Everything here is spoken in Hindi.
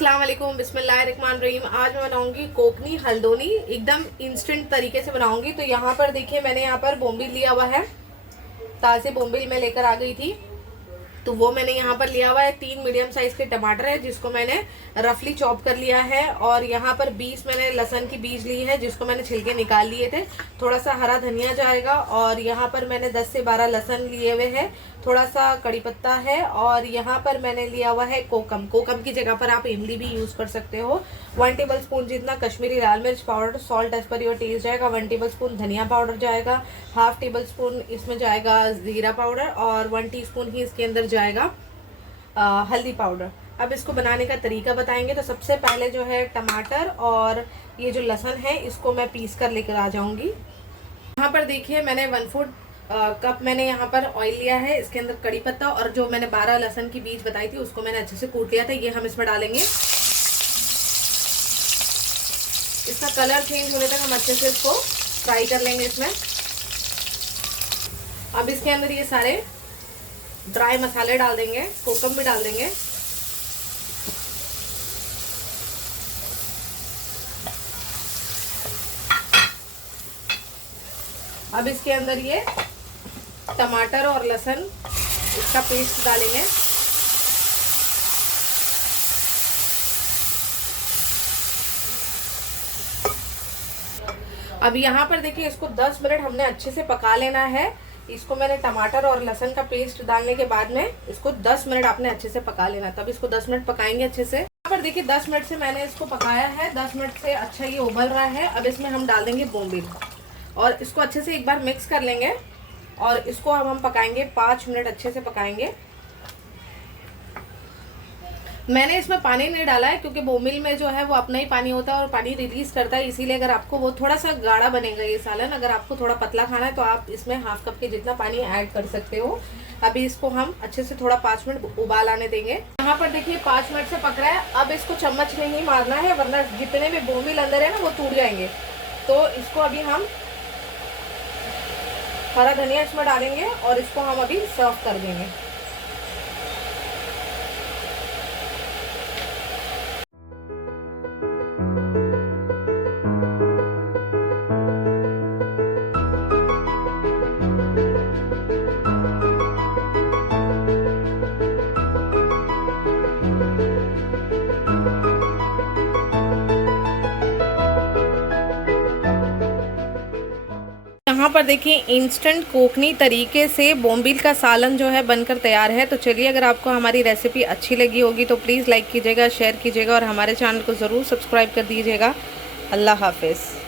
अस्सलाम वालेकुम, बिस्मिल्लाहिर्रहमानिर्रहीम। आज मैं बनाऊंगी कोकनी हल्दोनी, एकदम इंस्टेंट तरीके से बनाऊंगी। तो यहाँ पर देखिए, मैंने यहाँ पर बोम्बिल लिया हुआ है। ताज़े बोम्बिल मैं लेकर आ गई थी, तो वो मैंने यहाँ पर लिया हुआ है। 3 मीडियम साइज के टमाटर है जिसको मैंने रफली चॉप कर लिया है। और यहाँ पर 20 मैंने लहसुन की बीज ली है जिसको मैंने छिलके निकाल लिए थे। थोड़ा सा हरा धनिया जाएगा। और यहाँ पर मैंने 10 से 12 लहसुन लिए हुए हैं। थोड़ा सा कड़ी पत्ता है। और यहाँ पर मैंने लिया हुआ है कोकम। कोकम की जगह पर आप इमली भी यूज़ कर सकते हो। 1 टेबल स्पून जितना कश्मीरी लाल मिर्च powder, salt as per your taste जाएगा। 1 टेबल स्पून धनिया पाउडर जाएगा। हाफ टेबल स्पून इसमें जाएगा ज़ीरा पाउडर। और 1 टीस्पून ही इसके अंदर जाएगा हल्दी पाउडर। अब इसको बनाने का तरीका बताएंगे। तो सबसे पहले जो है टमाटर और ये जो लहसुन है इसको मैं पीस कर लेकर आ जाऊंगी। यहाँ पर देखिए, मैंने 1/4 कप मैंने यहाँ पर ऑयल लिया है। इसके अंदर कड़ी पत्ता और जो मैंने 12 लहसुन की बीज बताई थी उसको मैंने अच्छे से कूट लिया था, ये हम इसमें डालेंगे। इसका कलर चेंज होने तक हम अच्छे से इसको फ्राई कर लेंगे इसमें। अब इसके अंदर ये सारे ड्राई मसाले डाल देंगे, कोकम भी डाल देंगे। अब इसके अंदर ये टमाटर और लहसुन इसका पेस्ट डालेंगे। अब यहाँ पर देखिए, इसको 10 मिनट हमने अच्छे से पका लेना है। इसको मैंने टमाटर और लहसुन का पेस्ट डालने के बाद में इसको 10 मिनट आपने अच्छे से पका लेना। तब इसको 10 मिनट पकाएंगे अच्छे से। यहाँ पर देखिए 10 मिनट से मैंने इसको पकाया है। 10 मिनट से अच्छा ये उबल रहा है। अब इसमें हम डाल देंगे बोम्बिल और इसको अच्छे से एक बार मिक्स कर लेंगे। और इसको अब हम पकाएंगे 5 मिनट अच्छे से पकाएंगे। मैंने इसमें पानी नहीं डाला है क्योंकि बोम्बिल में जो है वो अपना ही पानी होता है और पानी रिलीज करता है, इसीलिए अगर आपको वो थोड़ा सा गाढ़ा बनेगा ये सालन। अगर आपको थोड़ा पतला खाना है तो आप इसमें हाफ कप के जितना पानी ऐड कर सकते हो। अभी इसको हम अच्छे से थोड़ा 5 मिनट उबाल आने देंगे। यहाँ पर देखिए 5 मिनट से पक रहा है। अब इसको चम्मच नहीं मारना है वरना जितने भी बोम्बिल अंदर है ना वो टूट जाएंगे। तो इसको अभी हम हरा धनिया इसमें डालेंगे और इसको हम अभी सर्व कर देंगे। यहाँ पर देखिए, इंस्टेंट कोकनी तरीके से बोम्बिल का सालन जो है बनकर तैयार है। तो चलिए, अगर आपको हमारी रेसिपी अच्छी लगी होगी तो प्लीज़ लाइक कीजिएगा, शेयर कीजिएगा और हमारे चैनल को ज़रूर सब्सक्राइब कर दीजिएगा। अल्लाह हाफिज़।